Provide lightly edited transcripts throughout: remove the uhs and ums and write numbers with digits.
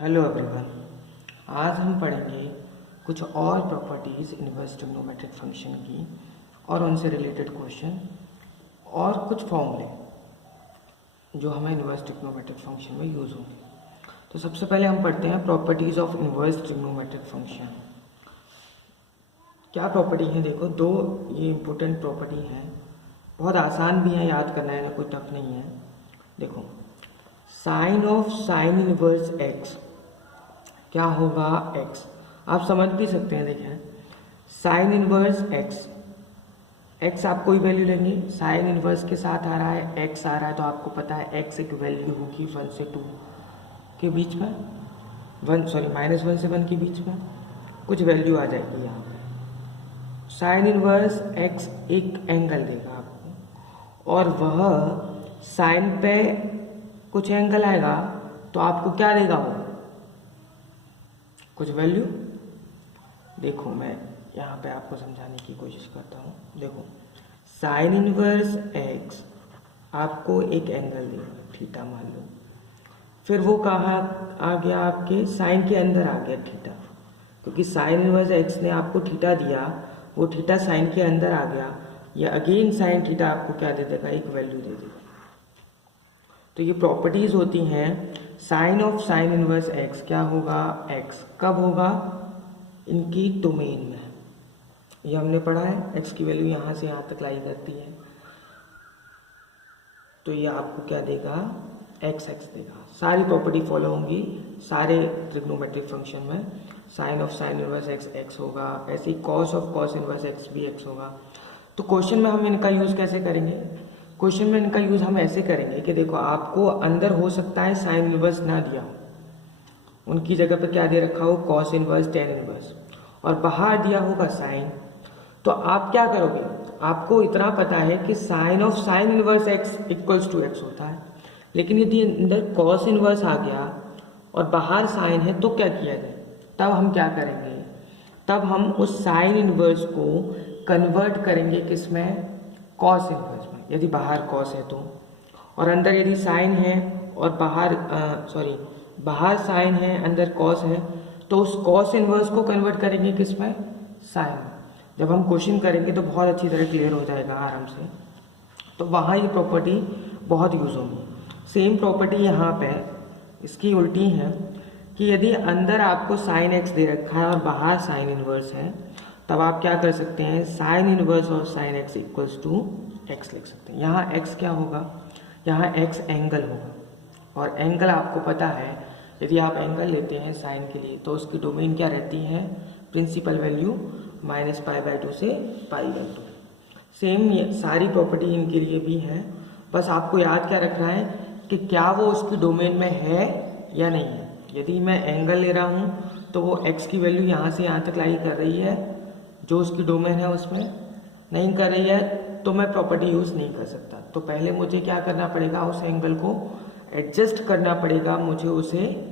Hello everyone. आज हम पढ़ेंगे कुछ और प्रॉपर्टीज़ इनवर्स ट्रिग्नोमेट्रिक फंक्शन की और उनसे रिलेटेड क्वेश्चन और कुछ फॉर्मूले जो हमें इनवर्स ट्रिग्नोमेट्रिक फंक्शन में यूज़ होंगे। तो सबसे पहले हम पढ़ते हैं properties of inverse trigonometric function. क्या प्रॉपर्टी है? देखो, दो ये इम्पोर्टेंट प्रॉपर्टी हैं, बहुत आसान भी है याद करना है, कोई टफ नहीं है। देखो, sine of sine inverse X क्या होगा? x। आप समझ भी सकते हैं। देखें, साइन इनवर्स x आप कोई वैल्यू लेंगे, साइन इनवर्स के साथ आ रहा है, x आ रहा है, तो आपको पता है x एक वैल्यू होगी 1 से 2 के बीच में, -1 से 1 के बीच में कुछ वैल्यू आ जाएगी यहाँ पे। साइन इनवर्स x एक एंगल देगा आपको, और वह साइन पे कुछ एंगल आएगा तो आपको क्या देगा? वो कुछ वैल्यू। देखो, मैं यहाँ पे आपको समझाने की कोशिश करता हूँ। देखो, साइन इनवर्स एक्स आपको एक एंगल देगा, थीटा मान लो, फिर वो कहाँ आ गया? आपके साइन के अंदर आ गया थीटा, क्योंकि साइन इनवर्स एक्स ने आपको थीटा दिया, वो थीटा साइन के अंदर आ गया, या अगेन साइन थीटा आपको क्या दे देगा? एक वैल्यू दे देगा। तो ये प्रॉपर्टीज होती हैं। Sine of sine inverse X क्या होगा? एक्स कब होगा? इनकी डोमेन में। ये हमने पढ़ा है, एक्स की वैल्यू यहाँ से यहाँ तक लाई करती है, तो ये आपको क्या देगा? एक्स देगा। सारी प्रॉपर्टी फॉलो होंगी सारे ट्रिग्नोमेट्रिक फंक्शन में। Sine of sine inverse X X होगा, ऐसे ही cos of cos inverse X भी एक्स होगा। तो क्वेश्चन में हम इनका यूज़ कैसे करेंगे? क्वेश्चन में इनका यूज़ हम ऐसे करेंगे कि देखो, आपको अंदर हो सकता है साइन इनवर्स ना दिया हो, उनकी जगह पर क्या दे रखा हो? कॉस इनवर्स, टेन इनवर्स, और बाहर दिया होगा साइन। तो आप क्या करोगे? आपको इतना पता है कि sine of sine inverse X equals to X होता है, लेकिन यदि अंदर कॉस इनवर्स आ गया और बाहर साइन है, तो क्या किया जाए? तब हम क्या करेंगे? तब हम उस साइन इनवर्स को कन्वर्ट करेंगे किस में? कॉस इनवर्स में, यदि बाहर कॉस है तो, और अंदर यदि साइन है और बाहर साइन है, अंदर कॉस है, तो उस कॉस इनवर्स को कन्वर्ट करेंगे किस में? साइन में। जब हम क्वेश्चन करेंगे तो बहुत अच्छी तरह क्लियर हो जाएगा आराम से। तो वहाँ ये प्रॉपर्टी बहुत यूज होगी। सेम प्रॉपर्टी यहाँ पे इसकी उल्टी है कि यदि अंदर आपको साइन एक्स दे रखा है और बाहर साइन इनवर्स है, तब आप क्या कर सकते हैं? साइन इनवर्स और sine X equals to X लिख सकते हैं। यहाँ एक्स क्या होगा? यहाँ एक्स एंगल होगा, और एंगल आपको पता है, यदि आप एंगल लेते हैं साइन के लिए तो उसकी डोमेन क्या रहती है? प्रिंसिपल वैल्यू -π/2 से π/2। सेम ये सारी प्रॉपर्टी इनके लिए भी है, बस आपको याद क्या रखना है कि क्या वो उसकी डोमेन में है या नहीं है। यदि मैं एंगल ले रहा हूँ तो वो एक्स की वैल्यू यहाँ से यहाँ तक लाई कर रही है, जो उसकी डोमेन है उसमें नहीं कर रही है, तो मैं प्रॉपर्टी यूज़ नहीं कर सकता। तो पहले मुझे क्या करना पड़ेगा? उस एंगल को एडजस्ट करना पड़ेगा, मुझे उसे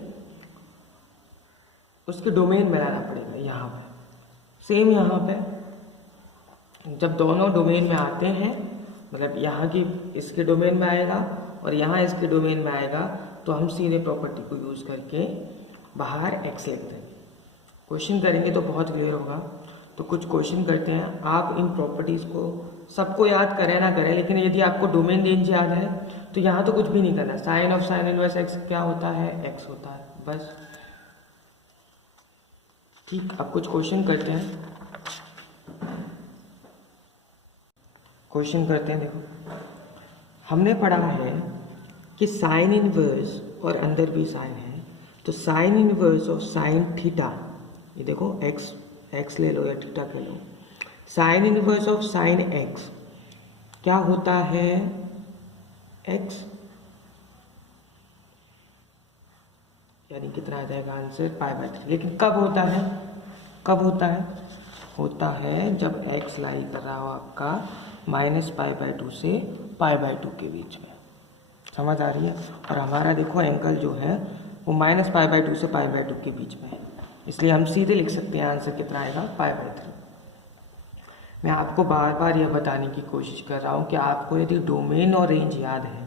उसके डोमेन में लाना पड़ेगा। यहाँ पे सेम, यहाँ पे जब दोनों डोमेन में आते हैं, मतलब यहाँ की इसके डोमेन में आएगा और यहाँ इसके डोमेन में आएगा, तो हम सीधे प्रॉपर्टी को यूज़ करके बाहर एक्स लिख देंगे। क्वेश्चन करेंगे तो बहुत क्लियर होगा। तो कुछ क्वेश्चन करते हैं। आप इन प्रॉपर्टीज़ को सबको याद करें ना करें, लेकिन यदि आपको डोमेन रेंज याद है तो यहाँ तो कुछ भी नहीं करना। Sine of sine inverse X क्या होता है? एक्स होता है, बस। ठीक, अब कुछ क्वेश्चन करते हैं। क्वेश्चन करते हैं। देखो, हमने पढ़ा है कि साइन इनवर्स, और अंदर भी साइन है, तो sine inverse of sine theta, ये देखो एक्स ले लो या थीटा ले लो, sine inverse of sine X क्या होता है? एक्स, यानी कितना आ जाएगा आंसर? π/3। लेकिन कब होता है? कब होता है? होता है जब एक्स लाई कर रहा हो आपका -π/2 से π/2 के बीच में। समझ आ रही है? और हमारा देखो एंगल जो है वो -π/2 से π/2 के बीच में है, इसलिए हम सीधे लिख सकते हैं आंसर कितना आएगा? π/3। मैं आपको बार बार यह बताने की कोशिश कर रहा हूँ कि आपको यदि डोमेन और रेंज याद है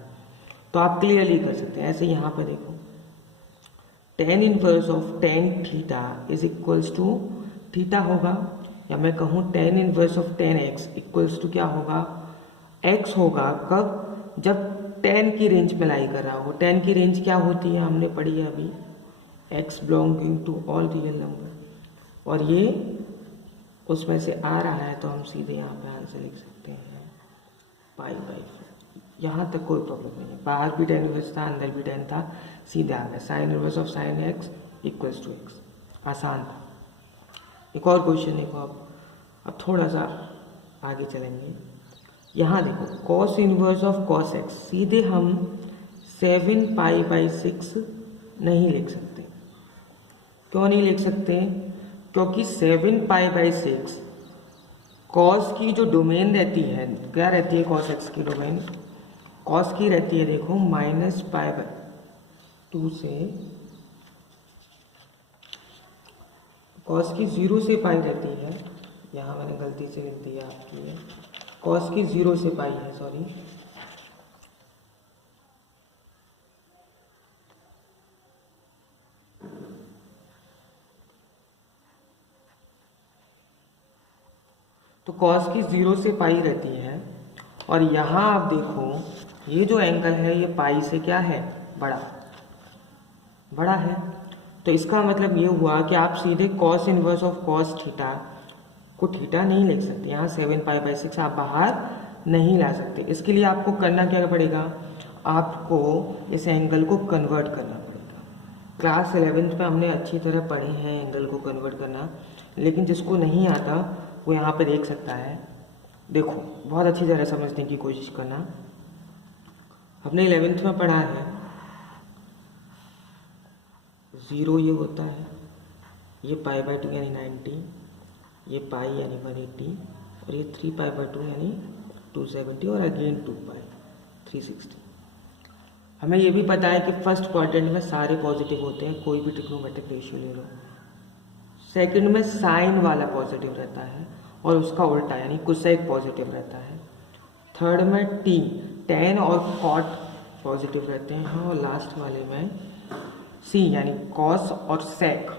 तो आप क्लियरली कर सकते हैं। ऐसे यहाँ पे देखो, tan inverse of tan theta is equals to theta होगा, या मैं कहूँ tan inverse of tan x equals to क्या होगा, x होगा। कब? जब tan की रेंज में लाई कर रहा हो। tan की रेंज क्या होती है हमने पढ़ी है अभी, x belonging to all real number, और ये उसमें से आ रहा है तो हम सीधे यहाँ पे आंसर लिख सकते हैं π/4। यहाँ तक कोई प्रॉब्लम नहीं है, बाहर भी tan इनवर्स था, अंदर भी tan था, सीधे आ गया sine inverse of sine x equals to x। आसान था। एक और क्वेश्चन देखो, अब थोड़ा सा आगे चलेंगे। यहाँ देखो cos inverse of cos x, सीधे हम 7π/6 नहीं लिख सकते। क्यों नहीं लिख सकते? क्योंकि 7π/6 cos की जो डोमेन रहती है, क्या रहती है cos x की डोमेन? cos की रहती है देखो -π/2 से, cos की 0 से पाई रहती है। यहाँ मैंने गलती से लिख दिया आपके लिए, cos की 0 से पाई है, सॉरी। तो cos की 0 से पाई रहती है, और यहाँ आप देखो ये जो एंगल है ये पाई से क्या है, बड़ा है। तो इसका मतलब ये हुआ कि आप सीधे cos inverse of cos theta को थीटा नहीं लिख सकते। यहाँ 7π/6 आप बाहर नहीं ला सकते। इसके लिए आपको करना क्या पड़ेगा, आपको इस एंगल को कन्वर्ट करना पड़ेगा। क्लास 11th में हमने अच्छी तरह पढ़े हैं एंगल को कन्वर्ट करना, लेकिन जिसको नहीं आता वो यहाँ पे देख सकता है। देखो बहुत अच्छी तरह समझने की कोशिश करना। हमने 11th में पढ़ा है 0 ये होता है, ये π/2 यानी 90, ये पाई यानी 180, और ये 3π/2 यानी 270, और अगेन 2π 360। हमें ये भी पता है कि फर्स्ट क्वाड्रेंट में सारे पॉजिटिव होते हैं, कोई भी ट्रिग्नोमेट्रिक रेशियो ले लो। सेकंड में साइन वाला पॉजिटिव रहता है और उसका उल्टा यानी कोसेक पॉजिटिव रहता है। थर्ड में tan और cot पॉजिटिव रहते हैं, और लास्ट वाले में c यानी cos और sec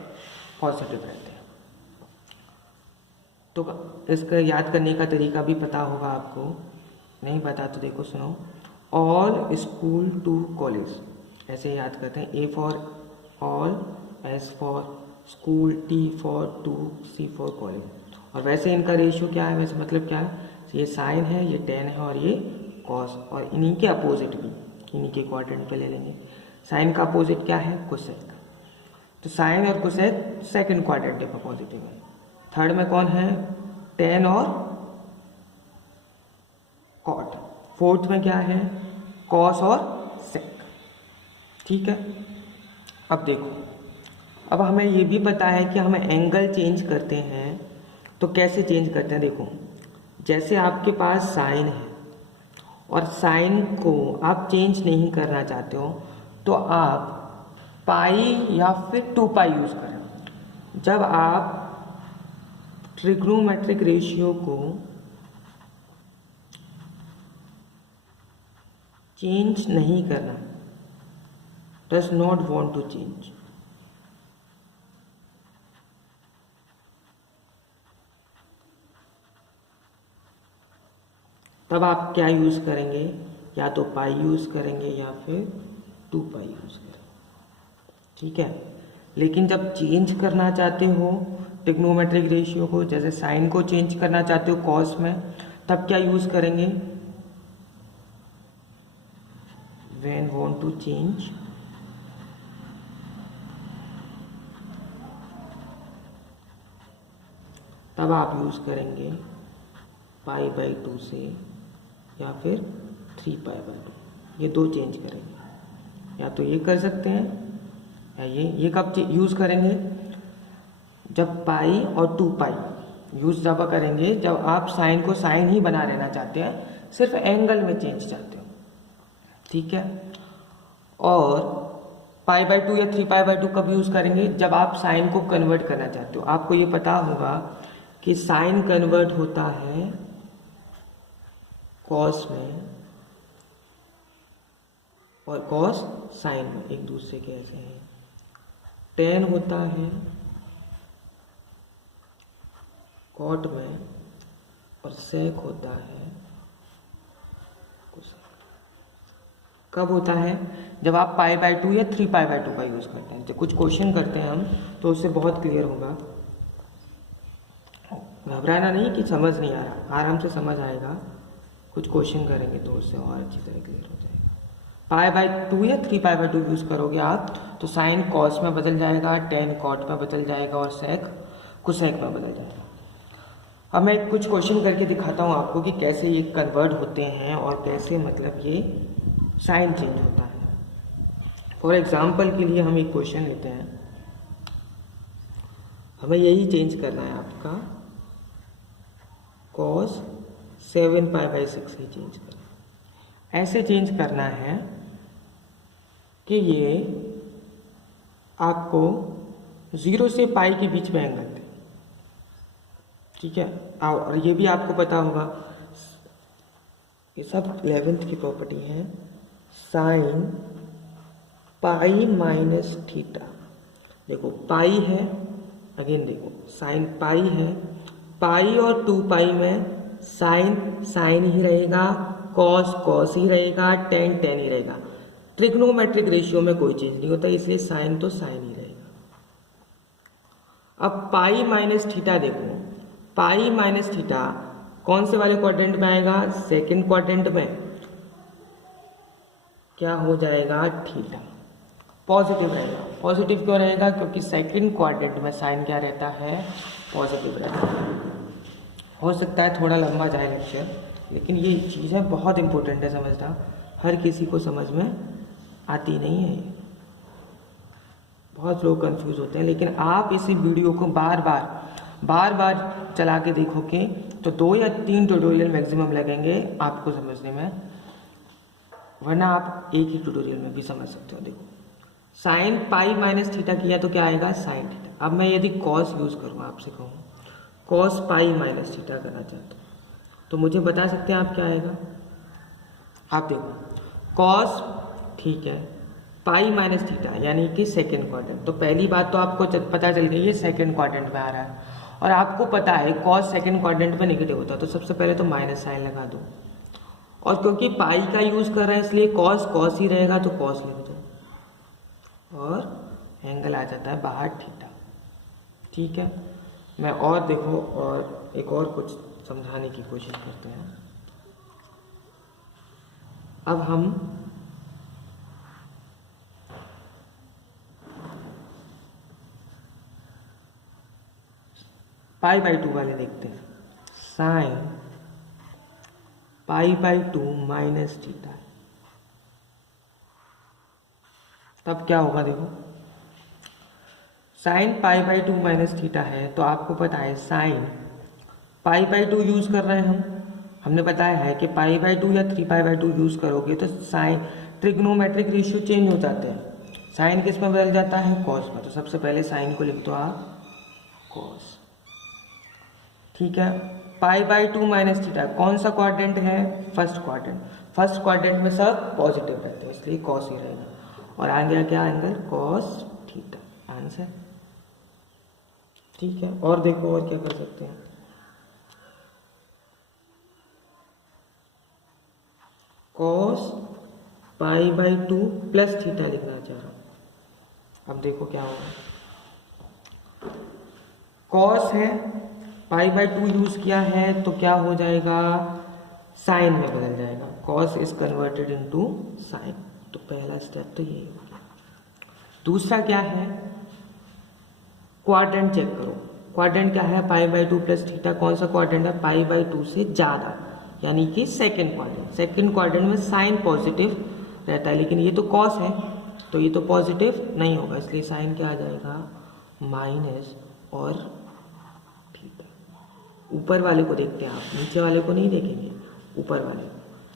पॉजिटिव रहते हैं। तो इसका याद करने का तरीका भी पता होगा आपको, नहीं पता तो देखो सुनो। ऑल स्कूल टू कॉलेज ऐसे याद करते हैं, A for all, S for school, T for to, C for college. और वैसे इनका रेशियो क्या है, वैसे मतलब क्या है, ये साइन है, ये tan है, और ये cos, और इन्हीं के अपोजिट भी इन्हीं के क्वाड्रेंट पे ले लेंगे। साइन का अपोजिट क्या है, कोसेक। तो साइन और कोसेक सेकंड क्वाड्रेंट पे पॉजिटिव है। थर्ड में कौन है, tan और cot। फोर्थ में क्या है, cos और sec। ठीक है। अब देखो, अब हमें ये भी पता है कि हमें एंगल चेंज करते हैं तो कैसे चेंज करते हैं। देखो जैसे आपके पास साइन है और साइन को आप चेंज नहीं करना चाहते हो तो आप पाई या फिर 2π यूज़ करें। जब आप ट्रिग्नोमेट्रिक रेशियो को चेंज नहीं करना, does not want to change, तब आप क्या यूज़ करेंगे, या तो पाई यूज़ करेंगे या फिर 2π यूज़ करेंगे। ठीक है। लेकिन जब चेंज करना चाहते हो ट्रिग्नोमेट्रिक रेशियो को, जैसे साइन को चेंज करना चाहते हो कॉस में, तब क्या यूज़ करेंगे, when want to change तब आप यूज़ करेंगे π/2 से या फिर 3π/2। ये दो चेंज करेंगे, या तो ये कर सकते हैं या ये कब यूज़ करेंगे, जब पाई और 2π यूज़ जब करेंगे जब आप साइन को साइन ही बना लेना चाहते हैं, सिर्फ एंगल में चेंज चाहते हो। ठीक है। और π/2 या 3π/2 कब यूज़ करेंगे, जब आप साइन को कन्वर्ट करना चाहते हो। आपको ये पता होगा कि साइन कन्वर्ट होता है कॉस में और कॉस साइन में, एक दूसरे के ऐसे हैं। टेन होता है कॉट में और सेक होता है कोसेक। कब होता है? जब आप π/2 या 3π/2 का यूज़ करते हैं। जब कुछ क्वेश्चन करते हैं हम तो उससे बहुत क्लियर होगा। घबराना नहीं कि समझ नहीं आ रहा, आराम से समझ आएगा। कुछ क्वेश्चन करेंगे तो उससे और अच्छी तरह क्लियर हो जाएगा। π/2 या 3π/2 यूज़ करोगे आप तो साइन कॉस में बदल जाएगा, टेन कॉट में बदल जाएगा और सेक कोसेक में बदल जाएगा। अब मैं कुछ क्वेश्चन करके दिखाता हूँ आपको कि कैसे ये कन्वर्ट होते हैं और कैसे मतलब ये साइन चेंज होता है। फॉर एग्जाम्पल के लिए हम एक क्वेश्चन लेते हैं, हमें यही चेंज करना है आपका cos 7π/6 ही चेंज करना है। ऐसे चेंज करना है कि ये आपको 0 से पाई के बीच में एंगल दे, ठीक है। और ये भी आपको पता होगा, ये सब 11th की प्रॉपर्टी है। साइन पाई माइनस थीटा, देखो पाई है, अगेन देखो साइन पाई है, पाई और 2π में साइन साइन ही रहेगा, कॉस कॉस ही रहेगा, टेन टेन ही रहेगा। ट्रिग्नोमेट्रिक रेशियो में कोई चेंज नहीं होता, इसलिए साइन तो साइन ही रहेगा। अब पाई माइनस थीटा देखो, पाई माइनस थीटा कौन से वाले क्वाड्रेंट में आएगा? सेकंड क्वाड्रेंट में। क्या हो जाएगा? थीटा पॉजिटिव रहेगा। पॉजिटिव क्यों रहेगा? क्योंकि सेकंड क्वाड्रेंट में साइन क्या रहता है? पॉजिटिव रहता है। हो सकता है थोड़ा लंबा जाए लेक्चर, लेकिन ये चीज़ें बहुत इंपॉर्टेंट है समझना, हर किसी को समझ में आती नहीं है। बहुत लोग कंफ्यूज होते हैं, लेकिन आप इसी वीडियो को बार बार चला के देखोगे तो 2 या 3 ट्यूटोरियल मैक्सिमम लगेंगे आपको समझने में, वरना आप एक ही ट्यूटोरियल में भी समझ सकते हो। देखो साइन पाई माइनस थीटा किया तो क्या आएगा? Sine theta. अब मैं यदि कॉस यूज़ करूँ, आपसे कहूँ कॉस पाई माइनस थीटा करना चाहता हूँ तो मुझे बता सकते हैं आप क्या आएगा? आप देखो कॉस, ठीक है, पाई माइनस थीटा यानी कि सेकेंड क्वाड्रेंट। तो पहली बात तो आपको पता चल गई ये सेकेंड क्वाड्रेंट में आ रहा है, और आपको पता है कॉस सेकेंड क्वाड्रेंट में नेगेटिव होता है, तो सबसे पहले तो माइनस साइन लगा दो। और क्योंकि पाई का यूज़ कर रहे हैं इसलिए कॉस कॉस ही रहेगा, तो कॉस लिख दो और एंगल आ जाता है बाहर थीटा, ठीक है। मैं और देखो और एक और कुछ समझाने की कोशिश करते हैं। अब हम π/2 वाले देखते हैं। साइन π/2 माइनस थीटा, तब क्या होगा? देखो साइन π/2 माइनस थीटा है तो आपको पता है साइन π/2 यूज कर रहे हैं हमने बताया है कि π/2 या 3π/2 यूज करोगे तो साइन ट्रिग्नोमेट्रिक रेशियो चेंज हो जाते हैं। साइन किस में बदल जाता है? कॉस में। तो सबसे पहले साइन को लिख दो आप कॉस, ठीक है। π/2 माइनस थीटा कौन सा क्वाड्रेंट है? First quadrant. फर्स्ट क्वाड्रेंट में सब पॉजिटिव रहते हैं इसलिए कॉस ही रहेगा, और आ गया क्या एंगल? कॉस थीटा, आंसर, ठीक है। और देखो और क्या कर सकते हैं। कॉस π/2 प्लस थीटा लिखना चाह रहा हूं। अब देखो क्या होगा, कॉस है, π/2 यूज किया है तो क्या हो जाएगा? साइन में बदल जाएगा। Cos is converted into sine, तो पहला स्टेप तो यही हो गया। दूसरा क्या है? क्वाड्रेंट चेक करो। क्वाड्रेंट क्या है? π/2 प्लस थीटा कौन सा क्वाड्रेंट है? π/2 से ज़्यादा, यानी कि सेकेंड क्वाड्रेंट। सेकेंड क्वाड्रेंट में साइन पॉजिटिव रहता है, लेकिन ये तो कॉस है तो ये तो पॉजिटिव नहीं होगा, इसलिए साइन क्या आ जाएगा? माइनस और थीटा। ऊपर वाले को देखते हैं आप, नीचे वाले को नहीं देखेंगे, ऊपर वाले।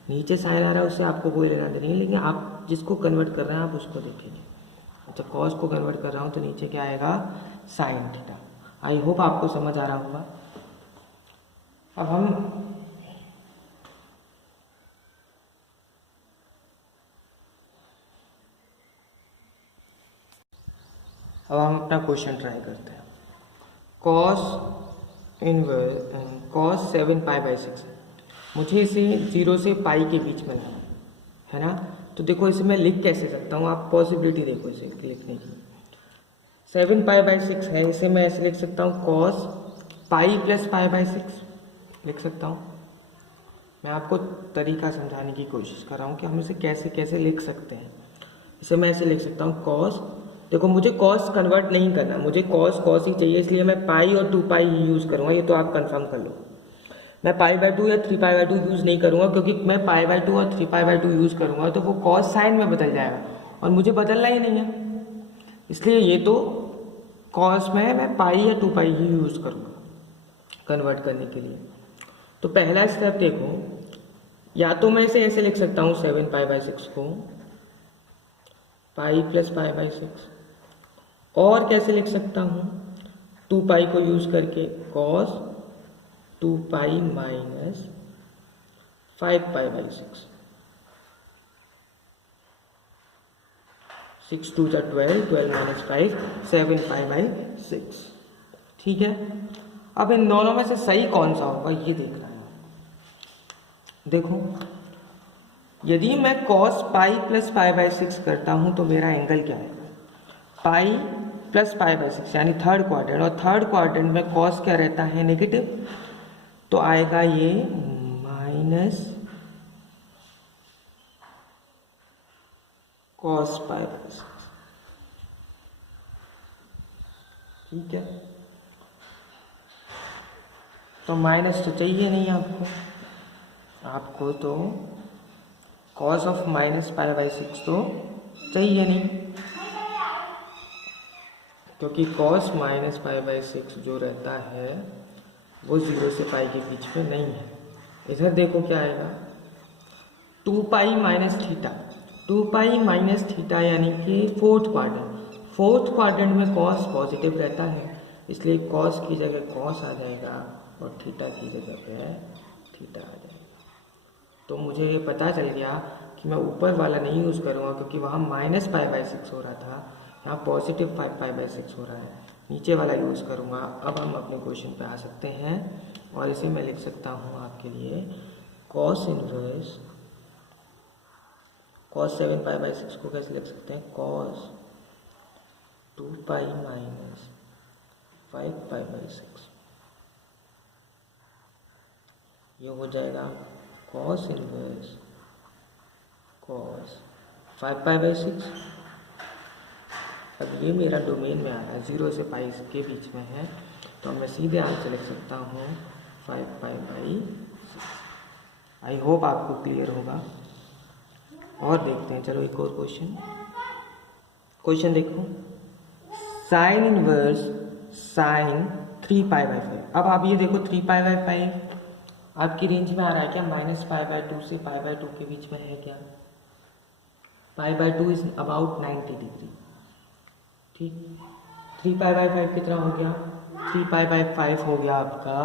नीचे साइन आ रहा है उससे आपको कोई लेना देना नहीं, लेकिन आप जिसको कन्वर्ट कर रहे हैं आप उसको देखेंगे। अच्छा, कॉस को कन्वर्ट कर रहा हूँ तो नीचे क्या आएगा? Sine theta. आई होप आपको समझ आ रहा होगा। अब हम अब हम अपना क्वेश्चन ट्राई करते हैं। कॉस 7π/6 मुझे इसे 0 से पाई के बीच में लाना है ना। तो देखो इसे मैं लिख कैसे सकता हूँ, आप पॉसिबिलिटी देखो इसे लिखने की। 7π/6 है, इसे मैं ऐसे लिख सकता हूँ cos पाई प्लस π/6 लिख सकता हूँ। मैं आपको तरीका समझाने की कोशिश कर रहा हूँ कि हम इसे कैसे कैसे लिख सकते हैं। इसे मैं ऐसे लिख सकता हूँ cos, देखो मुझे cos कन्वर्ट नहीं करना, मुझे cos ही चाहिए, इसलिए मैं पाई और 2π ही यूज़ करूँगा। ये तो आप कंफर्म कर लो। मैं π/2 या 3π/2 यूज़ नहीं करूँगा, क्योंकि मैं π/2 और 3π/2 यूज़ करूँगा तो वो cos साइन में बदल जाएगा और मुझे बदलना ही नहीं है। इसलिए ये तो cos में मैं पाई या 2π ही यूज़ करूँगा कन्वर्ट करने के लिए। तो पहला स्टेप देखो, या तो मैं इसे ऐसे लिख सकता हूँ 7π/6 को पाई प्लस π/6, और कैसे लिख सकता हूँ 2π को यूज़ करके cos 2π माइनस 5π/6, 6 2 12, 12 माइनस 5, 7π/6। ठीक है, अब इन दोनों में से सही कौन सा होगा ये देखना है। देखो यदि मैं cos पाई प्लस π/6 करता हूँ तो मेरा एंगल क्या है, पाई प्लस π/6 यानी थर्ड क्वाड्रेंट, और थर्ड क्वाड्रेंट में cos क्या रहता है, नेगेटिव, तो आएगा ये माइनस cos π/6। ठीक है, तो माइनस तो चाहिए नहीं आपको तो cos ऑफ माइनस π/6 तो चाहिए नहीं, क्योंकि cos माइनस π/6 जो रहता है वो 0 से पाई के बीच में नहीं है। इधर देखो क्या आएगा, 2π माइनस थीटा, 2π माइनस थीटा यानी कि फोर्थ क्वाड्रेंट में cos पॉजिटिव रहता है, इसलिए cos की जगह cos आ जाएगा और थीटा की जगह पे थीटा आ जाएगा। तो मुझे ये पता चल गया कि मैं ऊपर वाला नहीं यूज़ करूँगा, क्योंकि वहाँ माइनस π/6 हो रहा था, यहाँ पॉजिटिव π/6 हो रहा है, नीचे वाला यूज़ करूँगा। अब हम अपने क्वेश्चन पे आ सकते हैं और इसे मैं लिख सकता हूँ आपके लिए cos इनवर्स, cos 7π/6 को कैसे लिख सकते हैं, cos 2π माइनस 5π/6, ये हो जाएगा cos इनवर्स cos 5π/6। अब ये मेरा डोमेन में आ रहा है, 0 से पाई के बीच में है, तो मैं सीधे आंसर लिख सकता हूँ 5π/6। आई होप आपको क्लियर होगा। और देखते हैं, चलो एक और क्वेश्चन देखो, साइन इनवर्स साइन 3π/5। अब आप ये देखो 3π/5 आपकी रेंज में आ रहा है क्या, माइनस π/2 से π/2 के बीच में है क्या, π/2 इज अबाउट 90 डिग्री। ठीक, 3π/5 कितना हो गया, 3π/5 हो गया आपका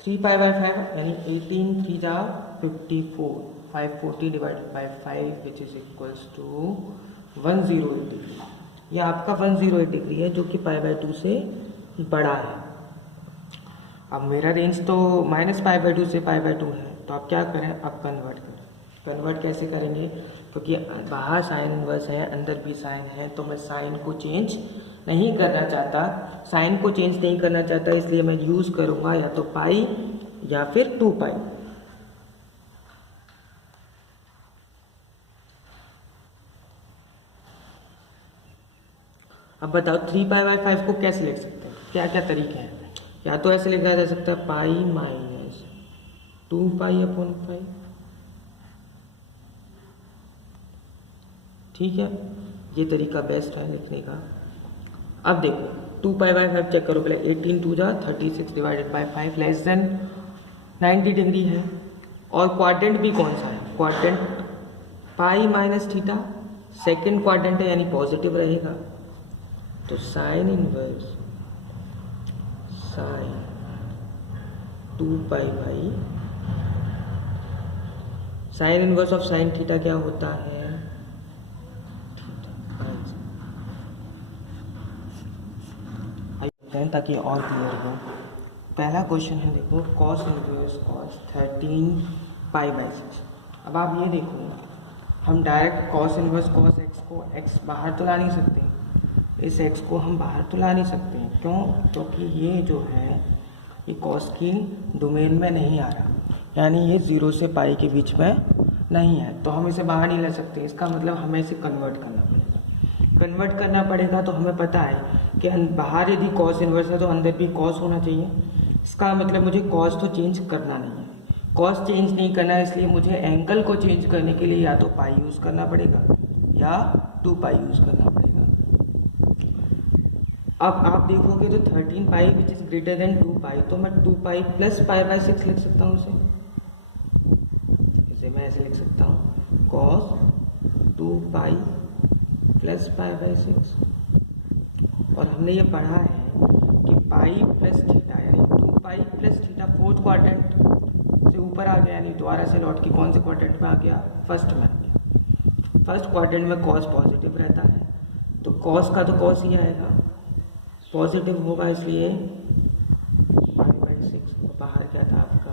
3π/5 यानी 18 3 जा 54, 540 divided by 5 which is equals to 108 degree. ये आपका 108 डिग्री है, जो कि π/2 से बड़ा है। अब मेरा रेंज तो माइनस π/2 से π/2 है, तो आप क्या करें, अब कन्वर्ट कैसे करेंगे, क्योंकि बाहर साइन इनवर्स है, अंदर भी साइन है, तो मैं साइन को चेंज नहीं करना चाहता, इसलिए मैं यूज़ करूँगा या तो पाई या फिर 2π। अब बताओ 3π/5 को कैसे लिख सकते हैं, क्या क्या तरीके हैं। या तो ऐसे लिखा जा सकता है पाई माइनस 2π/5। ठीक है, ये तरीका बेस्ट है लिखने का। अब देखो 2π/5 चेक करो पहले, 18 2 जा 36 divided by 5 less than 90 degree है, और क्वाड्रेंट भी कौन सा है, quadrant pi minus theta, second quadrant है यानी पॉजिटिव रहेगा, तो sine inverse sine 2π by sine inverse of sine theta क्या होता है, ताकि और क्लियर हो। पहला क्वेश्चन है, देखो cos inverse cos 13 pi by 6। अब आप ये देखो, हम direct cos inverse cos x को एक्स बाहर तो ला नहीं सकते, इस एक्स को हम बाहर तो ला नहीं सकते। क्यों? क्योंकि ये जो है ये कॉस की डोमेन में नहीं आ रहा, यानी ये 0 से पाई के बीच में नहीं है, तो हम इसे बाहर नहीं ला सकते। इसका मतलब हमें इसे कन्वर्ट करना पड़ेगा। कन्वर्ट करना पड़ेगा तो हमें पता है कि बाहर यदि कॉस इनवर्स है तो अंदर भी कॉस होना चाहिए। इसका मतलब मुझे कॉस तो चेंज करना नहीं है, कॉस चेंज नहीं करना है, इसलिए मुझे एंगल को चेंज करने के लिए या तो पाई यूज़ करना पड़ेगा या 2 पाई यूज़ करना पड़ेगा। अब आप देखोगे तो 13 पाई विच इज़ ग्रेटर देन 2 पाई, तो मैं 2 पाई प्लस पाई बाई 6 लिख सकता हूँ इसे मैं ऐसे लिख सकता हूँ cos 2 pi plus pi by 6। और हमने ये पढ़ा है कि पाई प्लस थीटा यानी 2 pi plus theta fourth quadrant से ऊपर आ गया, यानी दोबारा से लौट के कौन से क्वाड्रेंट में आ गया? फर्स्ट में आ गया। फर्स्ट क्वाड्रेंट में कॉस पॉजिटिव रहता है, तो कॉस का तो कॉस ही आएगा, पॉजिटिव होगा, इसलिए पाई बाई 6 बाहर क्या था आपका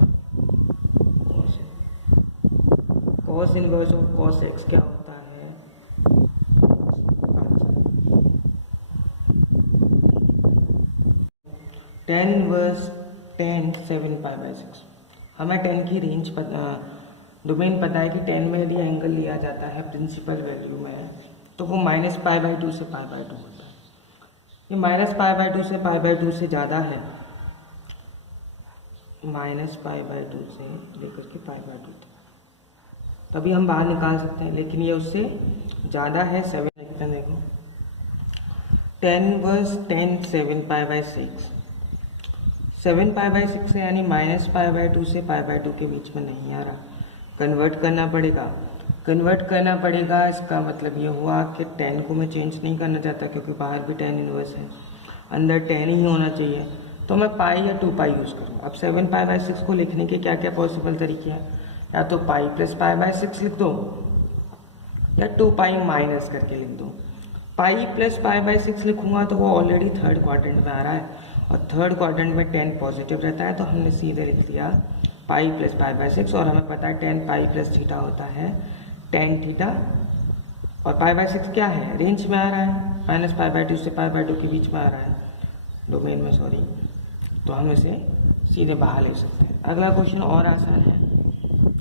cos. Cos inverse of cos x क्या होता है? Tan inverse 10 7 pi by 6। हमें 10 की रेंज डोमेन पता है कि 10 में यदि एंगल लिया जाता है प्रिंसिपल वैल्यू में तो वो माइनस पाई बाई 2 से पाई बाई 2 होता है। ये माइनस पाई बाई 2 से पाई बाई 2 से ज़्यादा है, माइनस पाई बाई 2 से लेकर के पाई बाई 2 तभी हम बाहर निकाल सकते हैं, लेकिन ये उससे ज़्यादा है। 7 देखते हैं, देखो 10 वर्स 10 7 पाई बाई 6, 7 पाई बाई 6 है, यानी माइनस पाई बाई 2 से पाई बाई 2 के बीच में नहीं आ रहा, कन्वर्ट करना पड़ेगा। कन्वर्ट करना पड़ेगा, इसका मतलब ये हुआ कि 10 को मैं चेंज नहीं करना चाहता क्योंकि बाहर भी 10 इनवर्स है, अंदर 10 ही होना चाहिए, तो मैं पाई या 2 पाई यूज़ करूँ। अब 7 पाई बाई 6 को लिखने के क्या क्या पॉसिबल तरीके हैं? या तो पाई प्लस पाई बाई 6 लिख दो या 2 पाई माइनस करके लिख दो। पाई प्लस पाई बाई 6 लिखूंगा तो वो ऑलरेडी थर्ड क्वाड्रेंट में आ रहा है, और थर्ड क्वाड्रेंट में 10 पॉजिटिव रहता है, तो हमने सीधे लिख दिया पाई प्लस पाई बाई 6। और हमें पता है 10 पाई प्लस थीटा होता है 10 थीटा, और पाई बाई 6 क्या है? रेंज में आ रहा है, माइनस पाई बाई 2 से पाई बाई 2 के बीच में आ रहा है, डोमेन में, सॉरी, तो हम इसे सीधे बाहर ले सकते हैं। अगला क्वेश्चन और आसान है,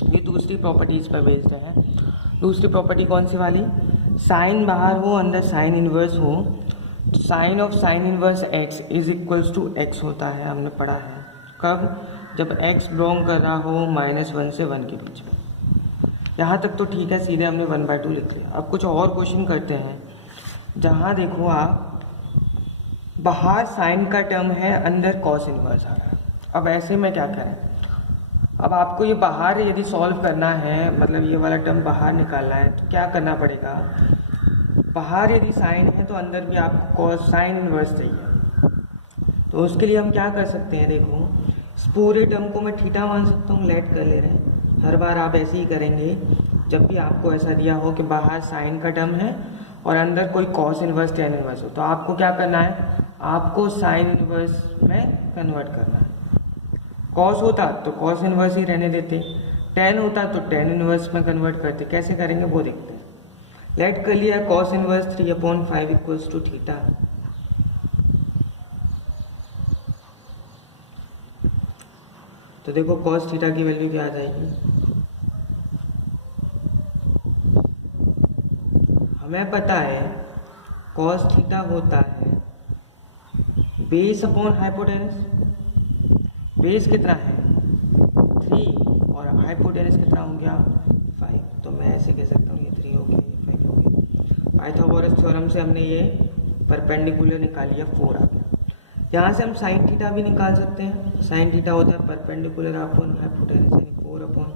ये दूसरी प्रॉपर्टीज़ पर बेस्ड है। दूसरी प्रॉपर्टी कौन सी वाली? साइन बाहर हो अंदर साइन इनवर्स हो, तो sine of sine inverse X is equals to X होता है, हमने पढ़ा है। कब? जब एक्स बिलोंग कर रहा हो -1 से 1 के बीच में। यहाँ तक तो ठीक है, सीधे हमने 1/2 लिख लिया। अब कुछ और क्वेश्चन करते हैं, जहाँ देखो आप बाहर साइन का टर्म है, अंदर कॉस इनवर्स आ रहा है। अब ऐसे में क्या करें? अब आपको ये बाहर यदि सॉल्व करना है, मतलब ये वाला टर्म बाहर निकालना है, तो क्या करना पड़ेगा? बाहर यदि साइन है तो अंदर भी आपको कॉस साइन इनवर्स चाहिए, तो उसके लिए हम क्या कर सकते हैं? देखो, इस पूरे टर्म को मैं थीटा मान सकता हूँ, लेट कर ले रहे हैं। हर बार आप ऐसे ही करेंगे, जब भी आपको ऐसा दिया हो कि बाहर साइन का टर्म है और अंदर कोई कॉस इनवर्स टेन इनवर्स हो, तो आपको क्या करना है? आपको साइन इनवर्स में कन्वर्ट करना है। कॉस होता तो कॉस इनवर्स ही रहने देते, टेन होता तो टेन इनवर्स में कन्वर्ट करते। कैसे करेंगे वो देखते हैं। लेट कर लिया cos inverse 3/5 equals to theta. तो देखो कॉस थीटा की वैल्यू क्या आ जाएगी? हमें पता है कॉस थीटा होता है बेस अपॉन हाइपोटेनस। बेस कितना है? 3, और हाइपोटेनस कितना हो गया? 5। तो मैं ऐसे कह सकता हूँ ये 3 हो गया, ये 5 हो गया। पाइथागोरस थ्योरम से हमने ये परपेंडिकुलर निकाल लिया, 4 आ गया। यहाँ से हम साइन थीटा भी निकाल सकते हैं। साइन थीटा होता है परपेंडिकुलर अपॉन हाइपोटेनस, यानी 4/5।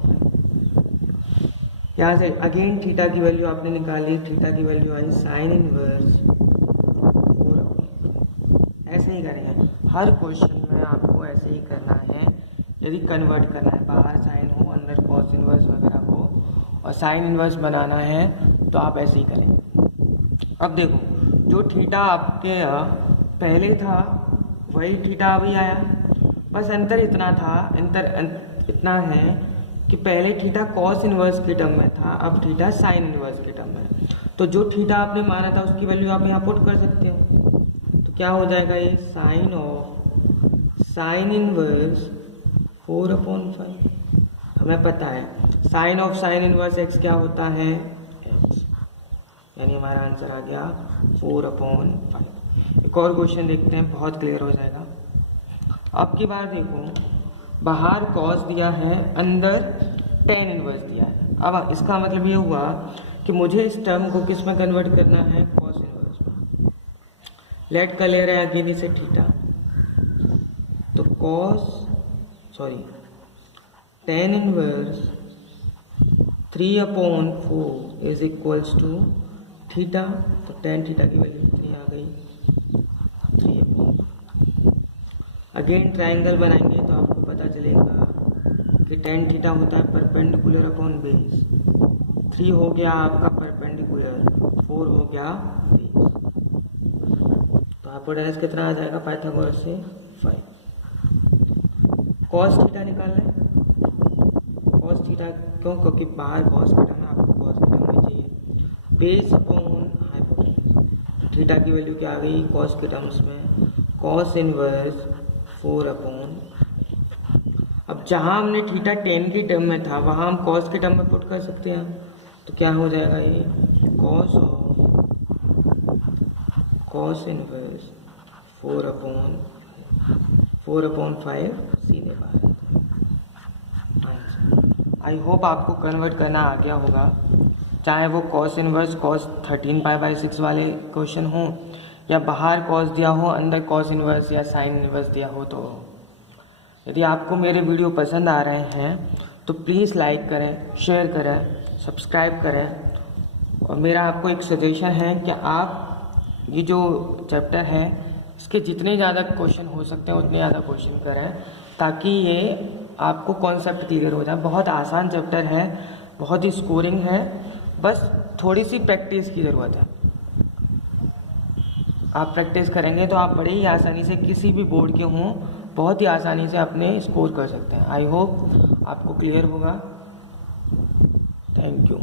यहाँ से अगेन थीटा की वैल्यू आपने निकाली, थीटा की वैल्यू आई साइन इनवर्स 4/5। ऐसे ही करेंगे हर क्वेश्चन में, आपको ऐसे ही करना है। यदि कन्वर्ट करना है, बाहर साइन हो अंदर कॉस इनवर्स वगैरह हो और साइन इनवर्स बनाना है, तो आप ऐसे ही करेंगे। अब देखो, जो थीटा आपके पहले था वही थीटा भी आया, बस अंतर इतना था, इतना है कि पहले थीटा कॉस इनवर्स के टर्म में था, अब थीटा साइन इनवर्स के टर्म में। तो जो थीटा आपने माना था उसकी वैल्यू आप यहाँ पुट कर सकते हो। तो क्या हो जाएगा ये साइन ऑफ साइन इनवर्स 4/5। हमें पता है sine of sine inverse x क्या होता है x, यानी हमारा आंसर आ गया 4/5। एक और क्वेश्चन देखते हैं, बहुत क्लियर हो जाएगा। अब की बार देखो, बाहर कॉस दिया है, अंदर टेन इनवर्स दिया है। अब इसका मतलब ये हुआ कि मुझे इस टर्म को किस में कन्वर्ट करना है, कॉस इनवर्स में। लेट का ले रहे हैं अगेन इसे थीटा, तो tan inverse 3/4 is equals to theta, तो टेन थीटा की वैल्यू कितनी आ गई 3/4। अगेन ट्रायंगल बनाएंगे तो आपको पता चलेगा कि टेन थीटा होता है परपेंडिकुलर अपॉन बेस, 3 हो गया आपका परपेंडिकुलर, 4 हो गया बेस। तो हाइपोटेनस कितना आ जाएगा पाइथागोरस से 5। कॉस थीटा निकालना है, कॉस थीटा क्यों, क्योंकि बाहर कॉस का टर्म है, आपको कॉस का टर्म भी चाहिए। बेस अपॉन हाइपोटेनस, थीटा की वैल्यू क्या आ गई कॉस के टर्म्स में, कॉस इनवर्स 4/। अब जहाँ हमने थीटा 10 की टर्म में था वहाँ हम कॉस के टर्म में पुट कर सकते हैं। तो क्या हो जाएगा ये कॉस ऑफ कॉस इनवर्स 4/5 सीधे बाहर। आई होप आपको कन्वर्ट करना आ गया होगा, चाहे वो कॉस इनवर्स cos 13π/6 वाले क्वेश्चन हो, या बाहर कॉस दिया हो अंदर कॉस इनवर्स या साइन इनवर्स दिया हो। तो यदि आपको मेरे वीडियो पसंद आ रहे हैं तो प्लीज़ लाइक करें, शेयर करें, सब्सक्राइब करें। और मेरा आपको एक सजेशन है कि आप ये जो चैप्टर है इसके जितने ज़्यादा क्वेश्चन हो सकते हैं उतने ज़्यादा क्वेश्चन करें, ताकि ये आपको कॉन्सेप्ट क्लियर हो जाए। बहुत आसान चैप्टर है, बहुत ही स्कोरिंग है, बस थोड़ी सी प्रैक्टिस की ज़रूरत है। आप प्रैक्टिस करेंगे तो आप बड़े ही आसानी से किसी भी बोर्ड के हों बहुत ही आसानी से अपने स्कोर कर सकते हैं। आई होप आपको क्लियर होगा। Thank you.